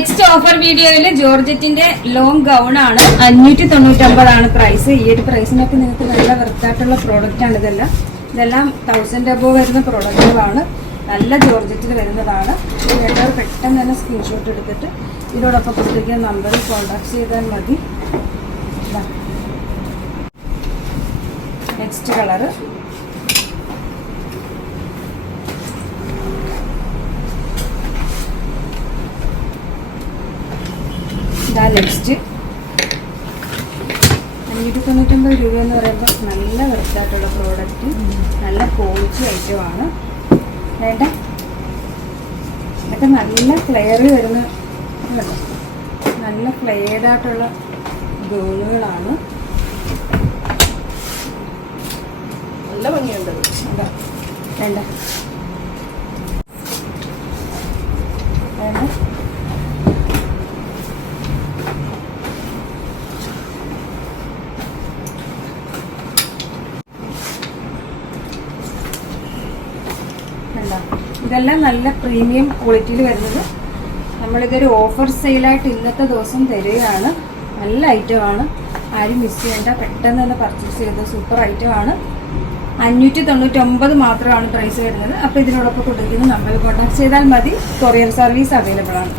Next offer വീഡിയോയിൽ ജോർജറ്റിന്റെ long gown ആണ് 599 price. ഈ ഒരു പ്രൈസിനൊക്കെ നിങ്ങൾക്ക് നല്ല വെർത്തായിട്ടുള്ള പ്രോഡക്റ്റ് ആണ്. ഇതെല്ലാം 1000 അബോവ് വരുന്ന പ്രോഡക്റ്റുകളാണ്. നല്ല ജോർജറ്റിൽ വരുന്നതാണ്. വേണ്ടവർ പെട്ടെന്ന് തന്നെ സ്ക്രീൻഷോട്ട് എടുത്തിട്ട് ഇതിനോടൊപ്പം കൊടുത്തിരിക്കുന്ന നമ്പറിൽ കോൺടാക്ട് ചെയ്താൽ മതി. നെക്സ്റ്റ് കളറ് ഇതാ. നെക്സ്റ്റ് 599 രൂപ എന്ന് പറയുമ്പോൾ നല്ല വെർത്തായിട്ടുള്ള പ്രോഡക്റ്റ്, നല്ല ക്വാളിറ്റി ഐറ്റമാണ്. വേണ്ട ഇതൊക്കെ നല്ല ഫ്ലെയർ വരുന്ന നല്ല ഫ്ലെയർഡ് ആയിട്ടുള്ള ഗൗണുകളാണ്. നല്ല ഭംഗിയുണ്ട്. വേണ്ട വേണ്ട ഇതെല്ലാം നല്ല പ്രീമിയം ക്വാളിറ്റിയിൽ വരുന്നത്. നമ്മളിതൊരു ഓഫർ സെയിലായിട്ട് ഇന്നത്തെ ദിവസം തരികയാണ്. നല്ല ഐറ്റമാണ്, ആരും മിസ് ചെയ്യേണ്ട. പെട്ടെന്ന് തന്നെ പർച്ചേസ് ചെയ്ത സൂപ്പർ ഐറ്റമാണ്. 599 മാത്രമാണ് പ്രൈസ് വരുന്നത്. അപ്പോൾ ഇതിനോടൊപ്പം കൊടുക്കുന്ന നമ്പറിൽ കോൺടാക്ട് ചെയ്താൽ മതി. കൊറിയർ സർവീസ് അവൈലബിൾ ആണ്.